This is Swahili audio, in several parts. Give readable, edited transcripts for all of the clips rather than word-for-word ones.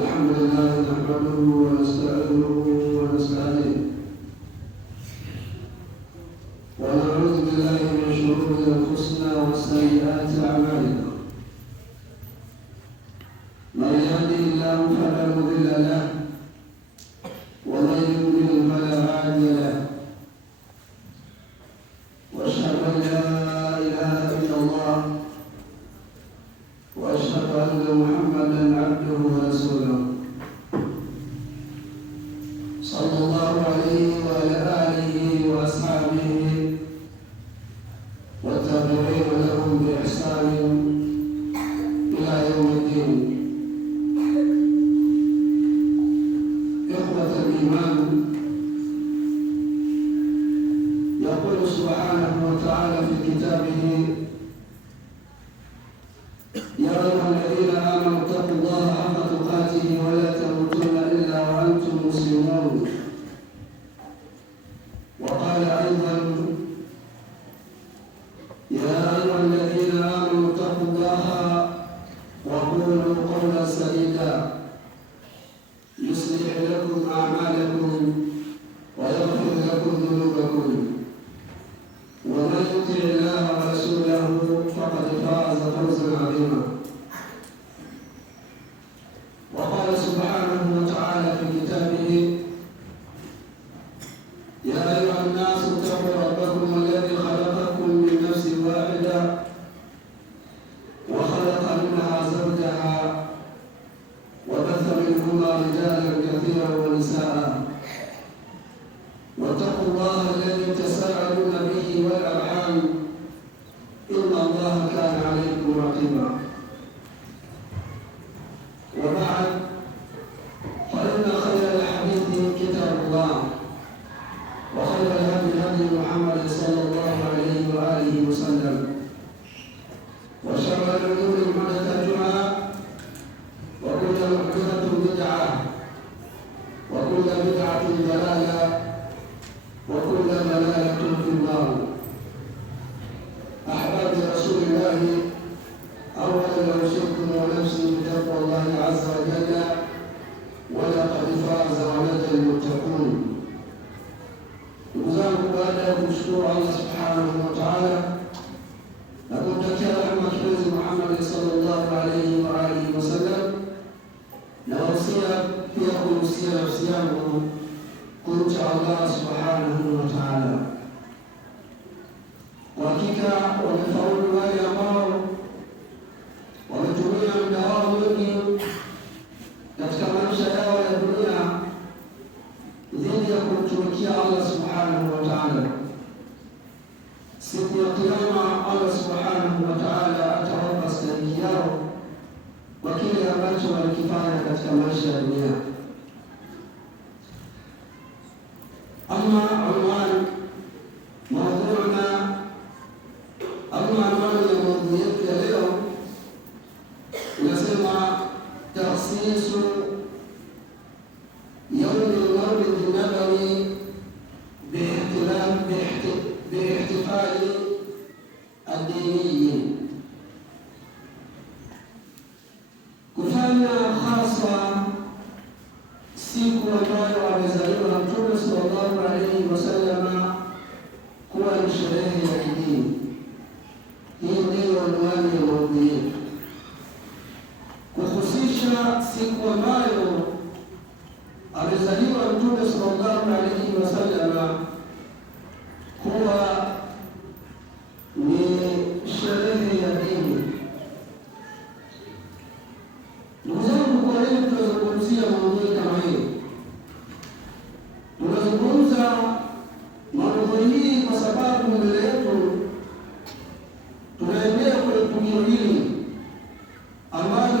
الحمد لله نحمده ونستعينه ونستهديه ونعوذ بالله من شرور انفسنا وسيئات اعمالنا. من يهده الله فلا مضل له ومن يضلل فلا هادي له. واشهد ان لا اله الا الله واشهد ان محمدا عبده ورسوله صلى الله عليه وعلى اله واصحابه والتابعين لهم باحسان الى يوم الدين. اخوه الايمان، يقول سبحانه وتعالى في كتابه: يا أيها الذين آمنوا اتقوا الله حق تقاته ولا تموتن إلا وأنتم مسلمون. وقال أيضا: يا أيها الذين آمنوا اتقوا الله وقولوا قولا سديدا يصلح لكم أعمالكم ويغفر لكم ذنوبكم ومن يطع الله ورسوله فقد فاز فوزا عظيما. وقال سبحانه وتعالى في كتابه: يا أيها الناس اتقوا ربكم الذي خلقكم من نفس واحدة وخلق منها زوجها وبث منهما رجالا كثيرا ونساء واتقوا الله الذي تساءلون به والأرحام إن الله كان عليكم رقيبا. وبعد، فإن خير الحديث كتاب الله وخير الهدي هدي محمد صلى الله عليه وآله وسلم وشر الأمور محدثاتها وكل محدثة بدعة وكل بدعة ضلالة وكل ضلالة في النار. أحباب رسول الله، أولا أوصيكم ونفسي بتقوى الله عز وجل، ولقد فاز ونجا المتقون. Ndugu zangu, baada ya kumshukuru Allah subhanahu wa ta'ala na kumtakia rehema kipenzi Muhammad sallallahu alaihi wa alihi wasallam, na wasia pia kuhusia nafsi yangu kumcha Allah subhanahu wa ta'ala. Kwa hakika wamefaulu wale ambao wametumia muda wao mwingi katika maisha yao ya dunia dhidi ya kumtumikia Allah subhanahu wa ta'ala. Siku ya Kiyama Allah subhanahu wa ta'ala atawapa stahiki yao kwa kile ambacho walikifanya katika maisha ya dunia. Ama unwani maudhuuna anwani ya maudhui yetu ya leo inasema takhsisu yaumi lmaulidi nabawi biihtifali addiniyi, kufanya hasa siku ambayo amezaliwa na Mtume sallallahu alaihi wasallama kuwa ni sherehe ya kidini. Hii ndiyo anwani ya maudhui yetu, kuhusisha siku ambayo amezaliwa Mtume sallallahu alaihi wasallama kuwa ni sherehe ya dini. Ndugu zangu, kwa nini tunazungumzia maudhui kama hii? Tunazungumza maudhui hii kwa sababu mbele yetu tunaendea kwenye tukio hili ambalo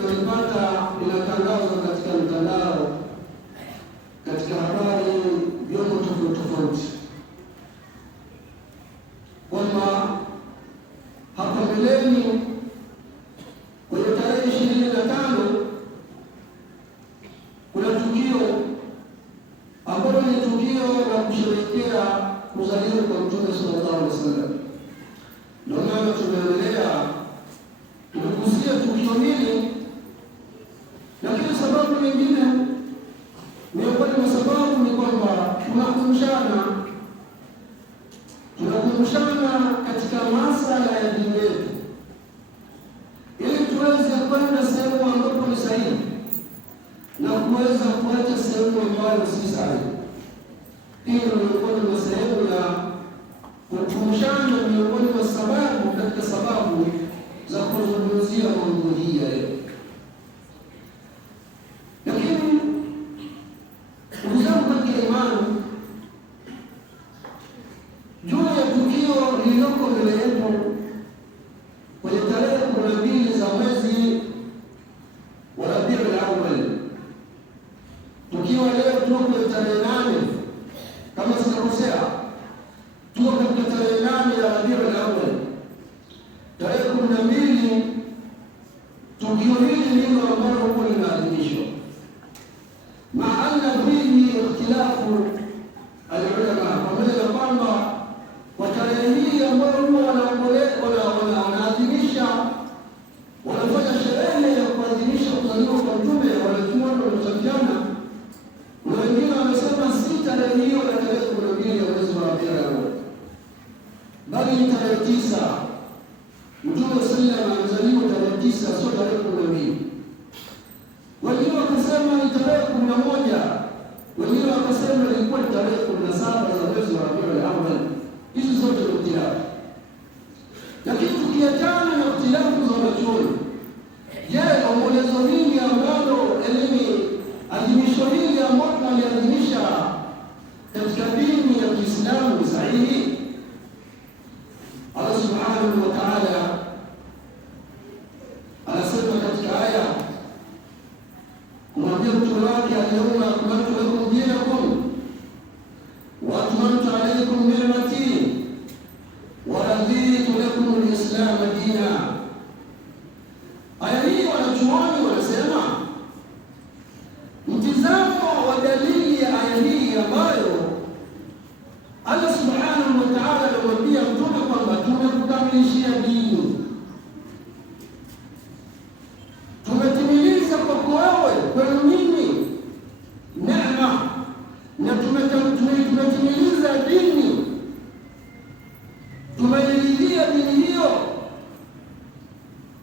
tunalipata linatangazwa katika mtandao, katika habari, vyombo tofauti tofauti, kwamba hapa mbeleni kwenye tarehe 25 kuna tukio ambalo ni tukio la kusherehekea kuzaliwa kwa Mtume sallallahu alaihi wasallam. Ndio maana tunaendelea nayo miongoni mwa sababu katika sababu za kuzungumzia maudhui hii ya leo. Lakini ndugu zangu katika imani, juu ya tukio lililoko mbele yetu kwenye tarehe 12 za mwezi wa Rabiul Awwal, tukiwa leo tuko kwenye tarehe 8 kama sijakosea, tuko katika tarehe 8 ya Rabiul Awwal, tarehe 12. Tukio hili ndilo ambalo huko linaadhimishwa, maana fihi ikhtilafu al-ulama, pamoja na kwamba kwa tarehe hii ambayo huwa wanaadhimisha, wanafanya sherehe ya kuadhimisha kuzaliwa kwa Mtume, wanachuoni wanatofautiana. Na wengine wamesema si tarehe hiyo ya tarehe 12 ya mwezi wa Rabiul Awwal, bali ni tarehe 9. Mtume sallallahu amezaliwa tarehe 9, sio tarehe 12. Wengine wakasema ni tarehe 11, wengine wakasema ilikuwa ni tarehe 17 za mwezi wa Rabiul Awwal. Hizi zote ni ikhtilafu. Lakini tukiachana na ikhtilafu za wanachuoni, je, ombolezo hili ambalo adhimisho hili ambalo tunaliadhimisha katika dini ya Kiislamu sahihi? Allah subhanahu wa ta'ala anasema katika aya kumwambia mtume wake, al-yawma akmaltu lakum dinakum wa atmamtu alaykum ni'mati wa raditu lakum al-islam dina. Aya hii wanachuoni wanasema mtizamo wa dalili ya aya hii ambayo Allah subhanahu wa ta'ala anamwambia mtume kwamba tumekukamilishia dini, tumetimiliza kwako wewe, kwenu nyinyi neema, na tumetimiliza dini, tumeiridhia dini hiyo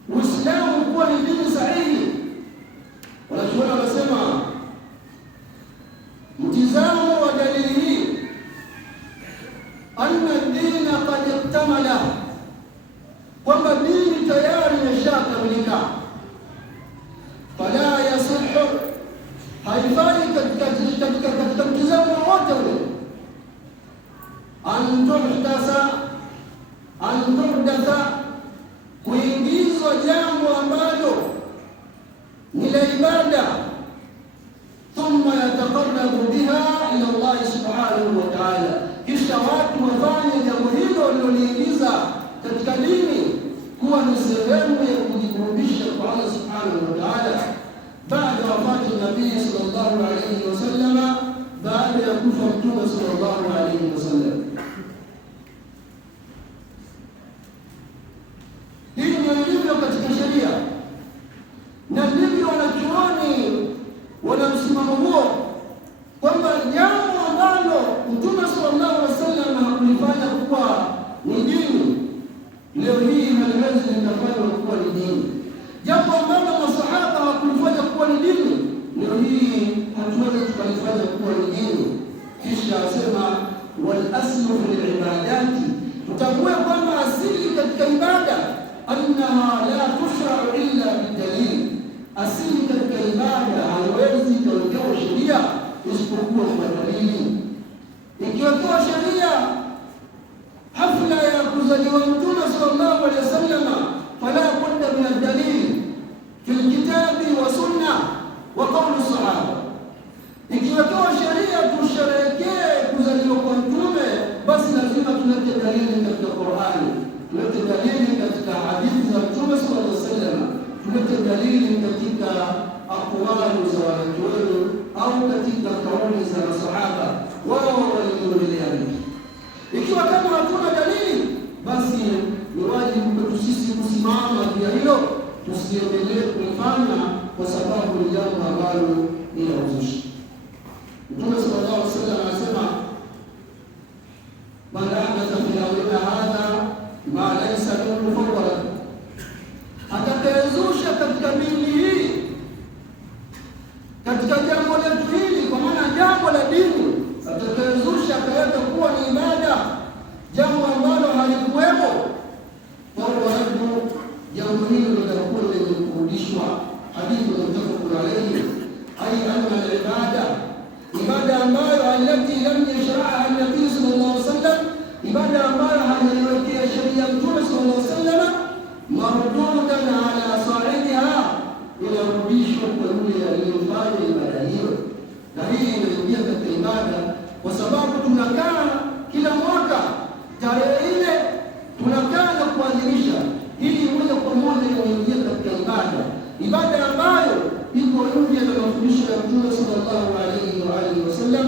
Uislamu kuwa ni dini sahihi. Wanachuoni wanasema mtizamo wa dalili hii, anna dina qad iktamala, kwamba dini tayari imeshakamilika. Fala yasihu, haifai katika mtizamo wote ule, an tuhdatha, kuingizwa jambo ambalo ni la ibada, thumma yataqarrabu biha ila Allah subhanahu wa ta'ala, kisha watu wafanye jambo hilo walioliingiza katika dini kuwa ni sehemu ya kujikurubisha kwa Allah subhanahu wa ta'ala, baada ya wafati Nabii sallallahu alayhi wasallam, baada ya kufa Mtume sallallahu alayhi wasallam. Hii ndio ilivyo katika sheria, na ndivyo wanachuoni wana msimamo huo, kwamba jambo ambalo Mtume sallallahu alaihi wasallam hakulifanya kuwa ni dini, leo hii haliwezi likafanywa kuwa ni dini. Jambo ambalo masahaba hawakulifanya kuwa ni dini, leo hii hatuwezi tukalifanya kuwa ni dini. Kisha asema wal aslu fil ibadati, tutambue kwamba asili katika ibada annaha la tushra'u illa bidalil, asili katika ibada haiwezi kuwekewa sheria isipokuwa kwa dalili. Ikiwekewa sheria hafla ya kuzaliwa Mtume sallallahu alaihi wasallam, fala budda min ad-dalil fi al-kitabi wa sunna wa qawl as-sahaba. Ikiwekewa sheria tusherehekee kuzaliwa kwa Mtume, basi lazima tulete dalili katika Qur'ani, tulete dalili katika hadithi za Mtume sallallahu alaihi wasallam, tulete dalili katika aqwali za wanachuoni au katika kauli za masahaba, wao waliongelea vipi. Ikiwa kama hatuna dalili, basi ni wajibu kwetu sisi kusimama juu ya hilo, tusiendelee kulifanya kwa sababu ni jambo ambalo ni la uzushi. Mtume sallallahu alaihi wasallam anasema, man ahdatha fi amrina hadha ma laysa minhu fahuwa rad, atakayezusha katika dini hii, katika jambo letu hili, kwa maana jambo la dini, atakayezusha akaweka kuwa ni ibada, jambo ambalo halikuwa jambo hilo litakuwa lenye kurudishwa. Hadithi muttafaqun alayhi, ay anna ibada ambayo alati lam yashraha an-nabii sallallahu alaihi wasallam, ibada ambayo hajaiwekea sheria Mtume sallallahu alaihi wasallam, mardudan ala sahibiha, inarudishwa kwa yule aliyefanya ibada hiyo. Na hii inaingia katika ibada, kwa sababu tunakaa kila mwaka tarehe ile tunakaa na kuadhimisha, ili moja kwa moja inaingia katika ibada ambayo iko nje na mafundisho ya Mtume sallallahu alaihi wa alihi wasallam.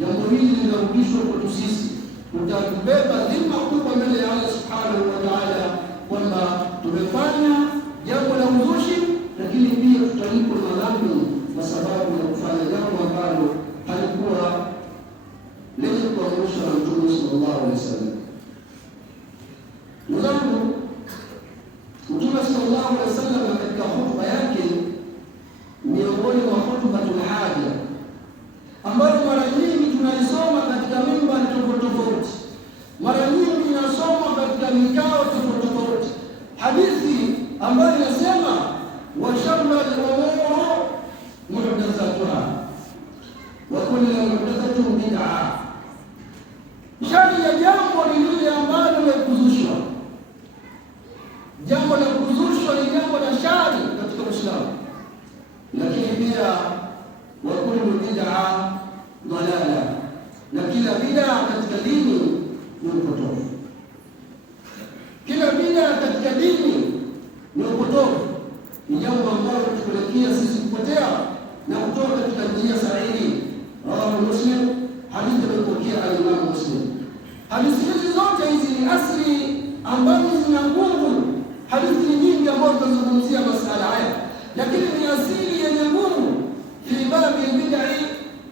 Jambo hili linarudishwa kwetu sisi, tutabeba dhima kubwa mbele ya Allah subhanahu wa ta'ala kwamba tumefanya jambo la uzushi, lakini pia tutalipwa madhambi kwa sababu ya kufanya jambo ambalo halikuwa lenye kuamrishwa na Mtume sallallahu alaihi wasallam. Mwanangu, Mtume sallallahu alaihi wasallam katika hotuba yake, miongoni mwa hotubatul haja ambayo mara nyingi tunaisoma katika mimba tofauti, mara nyingi inasomwa katika mikao tofauti, hadithi ambayo inasema wa sharra al-umur muhdathatuha wa kullu muhdathatin bid'ah. Shari ya jambo ni lile ambalo limekuzushwa. Jambo la kuzushwa ni jambo la shari katika Uislamu, lakini pia wa kullu bid'ah dalala, na kila bid'a katika dini ni upotofu. Kila bid'a katika dini ni upotofu, ni jambo ambalo tutapelekea sisi kupotea na kutoka katika njia sahihi. Rawahu Muslim, hadithi iliyopokea al-Imam Muslim. Hadithi hizi zote hizi ni asli ambazo zina nguvu. Hadithi nyingi ambazo tunazungumzia masala haya, lakini ni asili yenye nguvu fi babi bid'ah,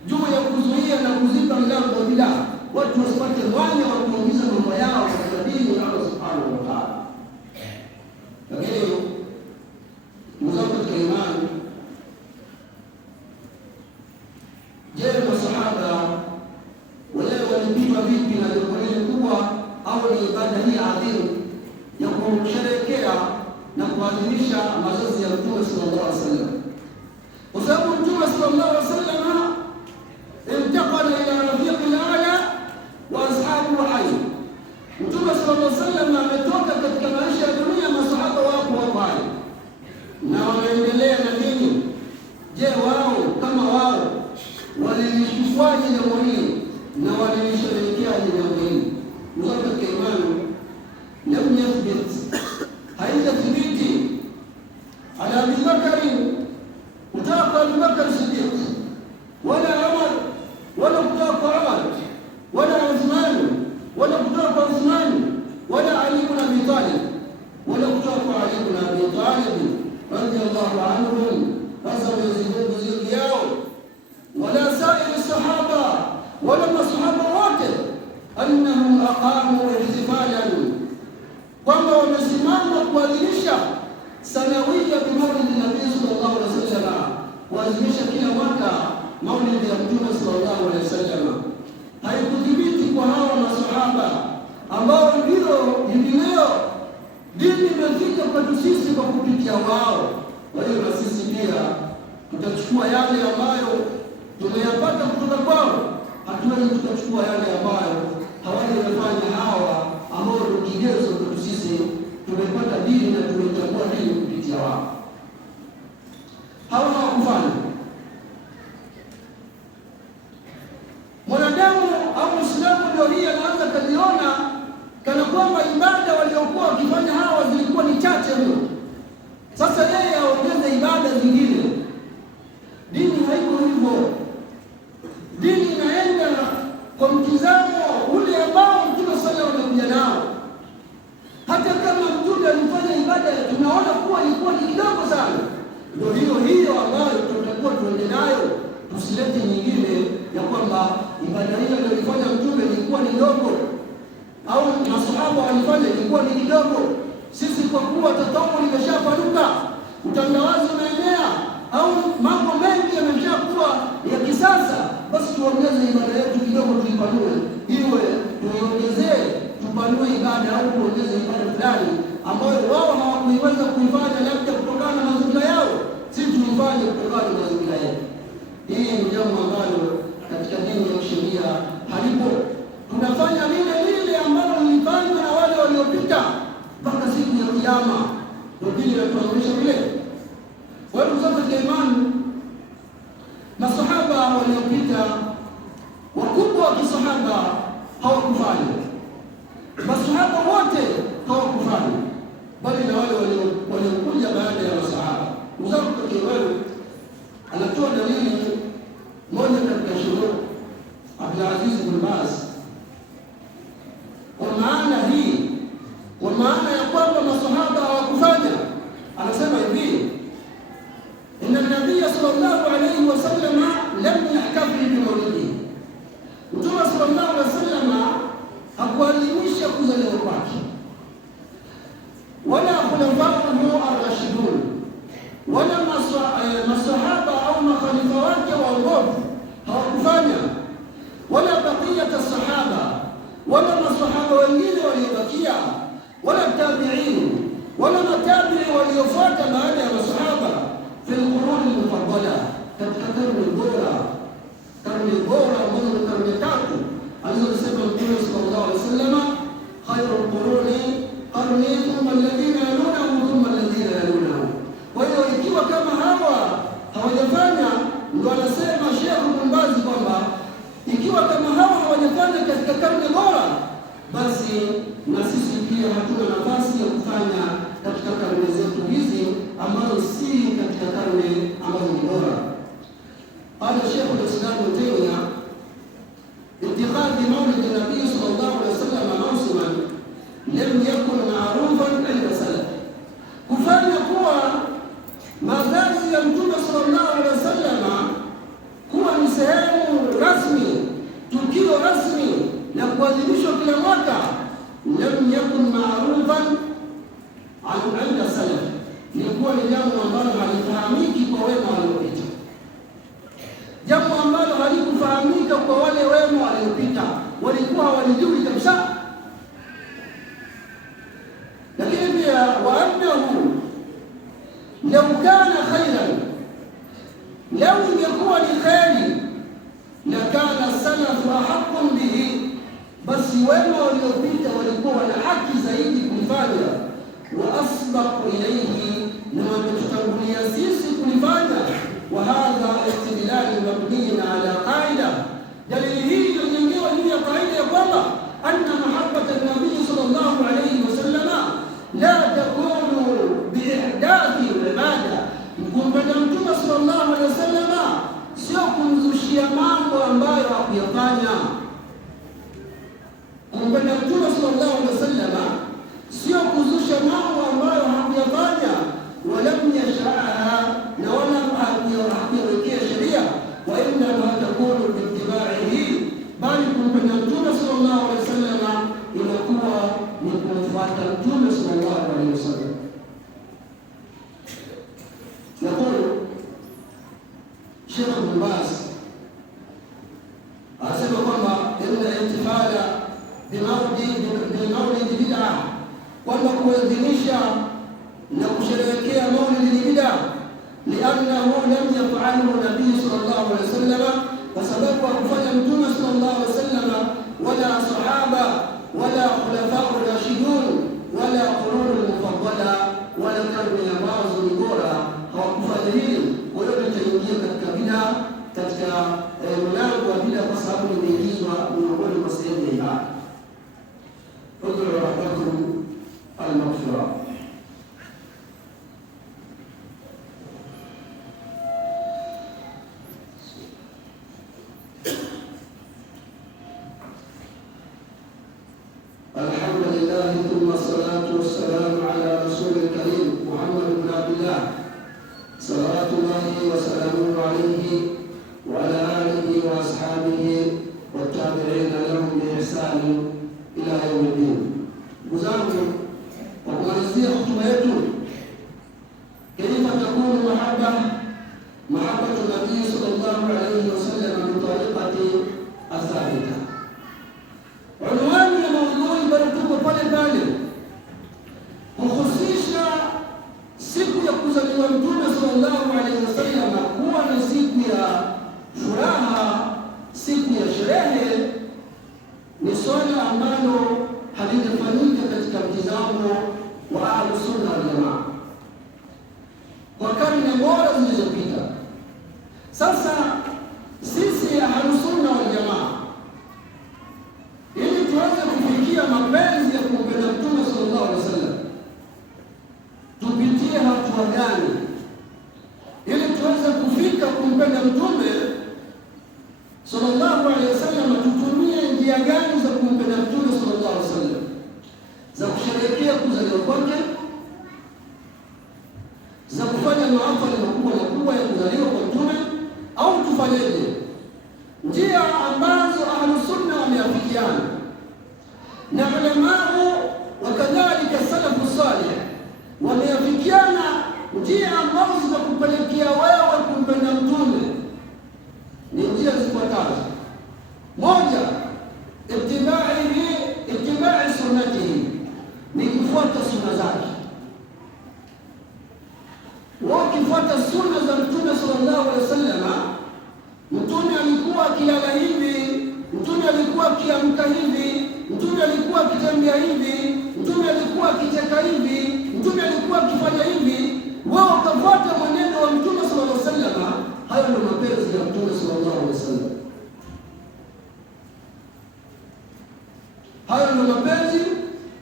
juu ya kuzuia na kuziba milango ya bid'ah, watu wasipate mwanya wa kuingiza mambo yao katika dini ya Allah subhanahu wa ta'ala. Lakini mzao katika imani, je, masahaba wale walipitwa vipi na jambo hili kubwa, au ni ibada hii adhimu ya kusherehekea na kuadhimisha mazazi ya Mtume sallallahu alaihi wasallam? Kwa sababu Mtume sallallahu alaihi wasallam intaqala ila rafiqil a'la wa ashabuhu hayy. Mtume sallallahu alaihi wasallam ametoka katika maisha ya dunia, masahaba wako hai na wanaendelea na dini. Je, wao kama wao walilishukwaje jambo hili na walilisherehekeaje jambo hili? Mzao katika imani, lam yathbit, haijathibiti ala Abi Bakari, kutoka kwa Abu Bakar Siddiq, wala Umar, wala kutoka kwa Umar, wala Uthman, wala kutoka kwa Uthman, wala Ali ibn Abi Talib, wala kutoka kwa Ali ibn Abi Talib radiyallahu anhum, hasa Mwenyezi yao, wala sairi sahaba, wala masahaba wote, annahum aqamu ihtifalan, kwamba wamesimama kuadhimisha sanawia bi maulidi nabii sallallahu alaihi wasallam, kuadhimisha kila mwaka maulidi ya Mtume sallallahu alaihi wasallam. Haikudhibiti kwa hawa masahaba ambao ndio hivi leo dini imefika kwetu sisi kwa kupitia wao. Kwa hiyo na sisi pia tutachukua yale ambayo tumeyapata kutoka kwao, hatuwezi tukachukua yale ambayo hawajafanya hawa ambao ndio kigezo kwetu sisi. Tumepata dini na tumechagua dini kupitia wao. Hawa hawakufanya. Mwanadamu au Muislamu ndio hii anaanza kujiona kana kwamba ibada waliokuwa wakifanya hawa zilikuwa ni chache mno. Sasa yeye aongeze ibada zingine. Dini haiko hivyo. Dini inaenda kwa mtizamo ule ambao Mtume sallallahu alaihi wasallam amekuja nao. Hata kama Mtume alifanya ibada tunaona kuwa ilikuwa ni kidogo sana, ndio hiyo ambayo tutakuwa tuende nayo, tusilete nyingine ya kwamba ibada hiyo aliyofanya Mtume ilikuwa ni ndogo au masahaba walifanya ilikuwa ni kidogo. Sisi kwa kuwa tatamu limeshapanuka, utandawazi unaenea, au mambo mengi yameshakuwa ya kisasa, basi tuongeze ibada yetu kidogo, tuipanue, iwe tuiongezee, tupanue ibada au kuongeza ibada fulani ambayo wao hawakuiweka waliweza kuifanya labda kutokana na mazingira yao, sisi tuifanye kutokana na mazingira yetu. Hii ni jambo ambalo katika dini ya sheria halipo. Tunafanya lile lile ambalo lilifanywa na wale waliopita mpaka siku ya Kiyama, ndio dini inatuamrisha vile. Kwa hiyo zote za imani, masahaba waliopita wakubwa wa kisahaba hawakufanya, masahaba wote hawakufanya, bali na wale waliokuja baada ya masahaba. Mzao wewe anatoa dalili moja katika shuruh Abdulaziz bin Baz kwa maana hii, kwa maana ya kwamba masahaba hawakufanya. Anasema hivi, inna nabiyya sallallahu alayhi wasallam lam yahtafil bi mawlidihi, Mtume sallallahu alayhi wasallam hakuadhimisha kuzaliwa kwake, wala khulafa'uhu ar-rashidun, wala masahaba au makhalifa wake waongofu hawakufanya, wala baqiyat as-sahaba, wala masahaba wengine waliobakia, wala tabi'in, wala matabi'i waliofuata baada ya masahaba fi al-qurun al-mufaddala, katika karne bora ambazo ni karne tatu alizosema Mtume sallallahu alaihi wasallam, khairul quruni qarni thumma alladhina yalunahum thumma alladhina yalunahum. Kwa hiyo ikiwa kama hawa hawajafanya, ndio anasema Sheikh Ibn Baz kwamba ikiwa kama hawa hawajafanya katika karne bora, basi na sisi pia hatuna nafasi ya kufanya katika karne zetu hizi ambazo si katika karne ambazo ni bora. Qala Sheikh al-Islam Ibn Taymiyyah, اتخاذ مولد النبي صلى الله عليه وسلم موسما لم يكن معروفا عند السلف. Kufanya kuwa mazazi ya Mtume sallallahu alaihi wasallam kuwa ni sehemu rasmi, tukio rasmi na kuadhimishwa kila mwaka, lam yakun ma'rufan inda salaf, ilikuwa ni jambo ambalo halifahamiki kwa wema waliopita, jambo ambalo halikufahamika kwa wale wema waliopita, walikuwa hawalijui kabisa. Lakini pia wa annahu law kana khairan, lau ingekuwa ni kheri, la kana salafu ahaqqun bihi, basi wema waliopita walikuwa wana haki zaidi kulifanya, wa asbaqu ilayhi, na wametutangulia sisi kulifanya. Wa hadha istidlal mabniyin ala qaida, dalili hii inajengewa juu ya kaida ya kwamba anna mahabbata an-nabii sallallahu alayhi wasallam la takunu biihdathi ibada, kumpenda Mtume sallallahu alayhi wasallam sio kumzushia mambo ambayo hakuyafanya. Kumpenda Mtume sallallahu alayhi wasallam sio kuzusha mambo ambayo hakuyafanya, walam yashaaha, na wala hakuyawekea sheria, wa innama takunu biitibaihi, bali kumpenda Mtume sallallahu alayhi wasallam inakuwa ni kumfuata Mtume sallallahu alayhi wasallam. Yaqulu Sheikh Ibn Baz anasema kwamba inna intifala bimaulidi bid'a, kwamba kuadhimisha na kusherehekea maulidi ni bid'a, liannahu lam yaf'alhu nabii sallallahu alayhi wasallam, kwa sababu hakufanya Mtume sallallahu alayhi wasallam wala sahaba wala khulafa'u rashidun wala qurunul mufaddala wala karne ambazo ni bora, hawakufanya hili. Kwa hiyo tutaingia katika bid'a, katika mlango wa bid'a, kwa sababu imeingizwa miongoni mwa sehemu ya ibada. Udhuru rabbakum al-maghfirah. Alhamdulillah, thumma salatu wassalamu ala rasulil karim Muhammad ibn Abdullah salawatullahi wa salamuhu alayhi wa ala alihi wa ashabihi wa tabi'ina lahum bi ihsani ila yawmiddin. Ndugu zangu, kwa kumalizia hotuba yetu, kaifa takunu mahabbatu nabii sallallahu alayhi wasallam bi tariqati athabita. Unwani ya maudhui bado tuko pale pale, kuhusisha hatua gani ili tuweze kufika kumpenda Mtume sallallahu alaihi wasallam? Tutumie njia gani za kumpenda Mtume sallallahu alaihi wasallam, za kusherehekea kuzaliwa kwake, za kufanya mahafali makubwa ya kuzaliwa kwa Mtume, au tufanyeje? Njia ambazo Ahlusunna wameafikiana na ulamau wakadhalika salafu salih wameafikiana, njia ambazo zitakupelekea wewe kumpenda Mtume ni njia zifuatazo. Moja, ittibai sunnatihi, ni kufuata sunna zake. Wakifuata sunna za Mtume sallallahu alaihi wasallam, Mtume alikuwa akilala hivi, Mtume alikuwa akiamka hivi, Mtume alikuwa akitembea hivi, Mtume alikuwa akicheka hivi, Mtume alikuwa akifanya hivi. Wewe ukafuata mwenendo wa Mtume sallallahu alaihi wasallam, hayo ndio mapenzi ya Mtume sallallahu alaihi wasallam. Hayo ndio mapenzi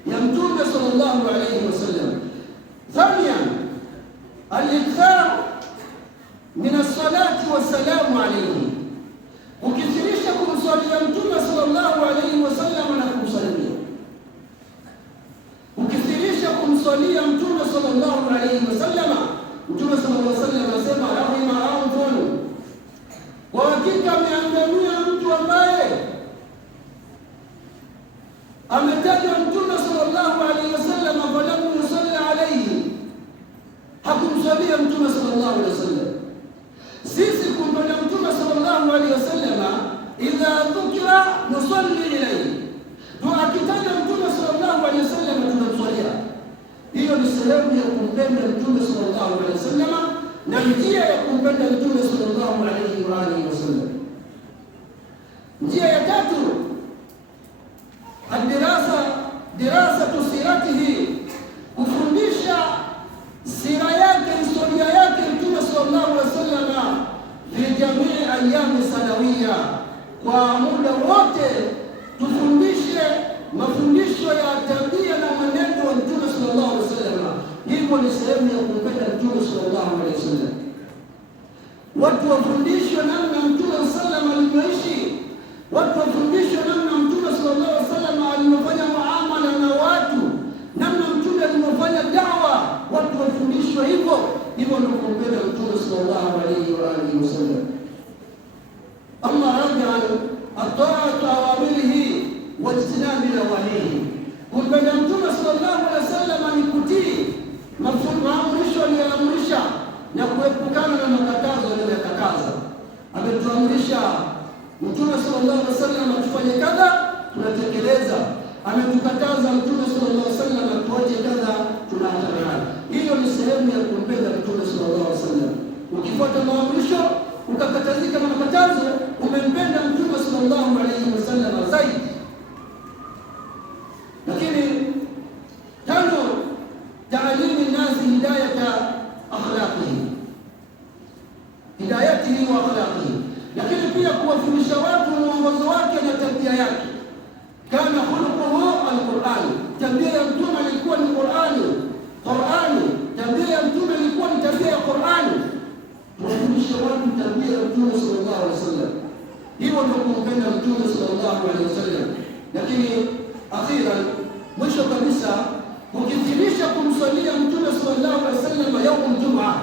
ya Mtume sallallahu alaihi wasallam. Thaniyan, al-ikthar min as-salati was-salamu alayhi, ukithirisha kumswalia Mtume sallallahu alaihi wasallam na kumsalimia. Ukithirisha kumswalia Mtume sallallahu alaihi wasallam, Mtume sallallahu alaihi wasallam anasema rahima anfun, kwa hakika ameangamia mtu ambaye ametaja Mtume sallallahu alaihi wasallam falam yusalli alaihi, hakumswalia Mtume sallallahu alaihi wasallam. Sisi kumpenda Mtume sallallahu alaihi wasallam, idha dhukira nusalli ilayhi, akitaja Mtume sallallahu alaihi wasallam tunamswalia. Hiyo ni sehemu ya kumpenda Mtume sallallahu alaihi wasallam na njia ya kumpenda Mtume sallallahu alaihi wa alihi wasallam. Njia ya tatu, dirasatu siratihi, kufundisha sira yake, historia yake Mtume sallallahu alaihi wasallam fi jamii ayami sanawiya, kwa muda wote tufundishe mafundisho ya tabia na mwenendo wa Mtume sallallahu alaihi wasallam. Hivyo ni sehemu ya kumpenda Mtume sallallahu alaihi wasallam. Watu wafundishwe namna Mtume sallallahu alaihi wasallam alivyoishi, watu wafundishwe namna Mtume sallallahu alaihi wasallam alivyofanya muamala na watu, namna Mtume alivyofanya dawa, watu wafundishwe hivyo. Hivyo ndio kumpenda Mtume sallallahu alaihi wa alihi wasallam. Amma rabi'an, at-ta'atu awamirihi wa ijtinabi nawahihi, kumpenda Mtume sallallahu alaihi wasallam ni kutii maamrisho aliyoamrisha na kuepukana na makatazo aliyokataza. Ametuamrisha Mtume sallallahu alaihi wasallam tufanye kadha, tunatekeleza. Ametukataza Mtume sallallahu alaihi wasallam tuache kadha, tunaachana. Hiyo ni sehemu ya kumpenda Mtume sallallahu alaihi wasallam. Ukifuata maamrisho ukakatazika na makatazo, umempenda Mtume sallallahu alaihi wasallam zaidi. Lakini tano, ta'limi nasi hidayatihi wa akhlaqihi, lakini pia kuwafundisha watu mwongozo wake na tabia yake. Kana khuluquhu al-Qur'an, tabia ya Mtume ilikuwa ni Qur'ani. Tabia ya Mtume ilikuwa ni tabia ya Qur'ani. Kuwafundisha watu tabia ya Mtume sallallahu alaihi wasallam, hivyo ndio kumpenda Mtume sallallahu alaihi wasallam. Lakini akhiran, mwisho kabisa, kukithirisha kumswalia Mtume sallallahu alaihi wasallam yaumul Jumaa,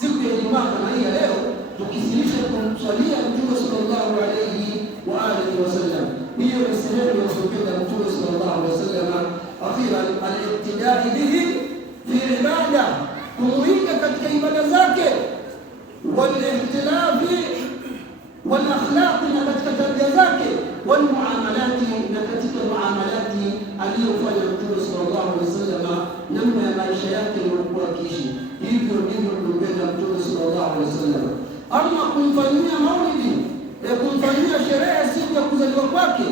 siku ya Ijumaa kama hii leo, tukithirisha kumswalia Mtume sallallahu alaihi wa alihi wasallam. Hiyo ni sehemu ya kumpenda Mtume sallallahu alaihi wasallam. Akhiran, al-iqtidai bihi fi ibada, kumuiga katika ibada zake, wal-ihtilafi wal-akhlaqi, na katika tabia zake, wal-muamalati, na katika muamalati aliyofanya Mtume sallallahu alaihi wasallam, namna ya maisha yake alikuwa akiishi. Hivyo ndivyo kumpenda Mtume sallallahu alaihi wasallam. Ama kumfanyia maulidi, kumfanyia sherehe siku ya kuzaliwa kwake,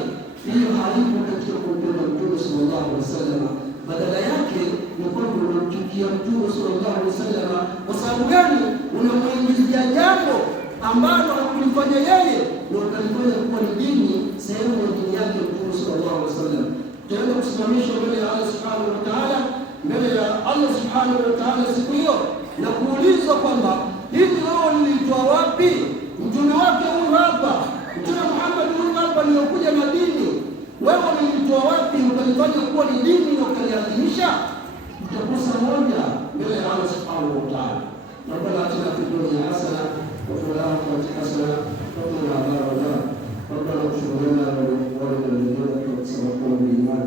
hiyo haipo katika kumpenda Mtume sallallahu alaihi wasallam. Badala yake ni kwamba unamchukia Mtume sallallahu alaihi wasallam. Kwa sababu gani? Unamuingizia jambo ambalo hakulifanya yeye na ukalifanya kuwa ni dini, sehemu ya dini yake Mtume sallallahu alaihi wasallam. Tutaenda kusimamishwa mbele ya Allah subhanahu wa ta'ala, mbele ya Allah subhanahu wa ta'ala siku hiyo, na kuwa ni dini na ukaliadhimisha, utakosa moja mbele ya Allah subhanahu wa ta'ala. Rabbana atina fid dunya hasana wa fil akhirati hasana wa qina adhaban nar. Rabbana ighfir lana wa li ikhwanina alladhina sabaquna bil iman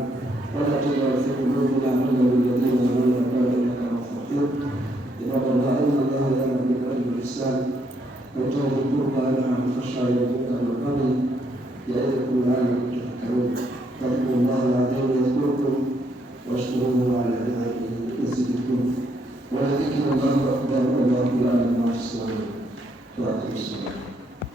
wa la taj'al fi qulubina ghillan lil ladhina amanu rabbana innaka ra'ufur rahim. Rabbana inna Allaha ya'muru bil 'adli wal ihsan wa yu'ti dhil qurba wa yanha 'anil fahsha'i wal munkari wal baghi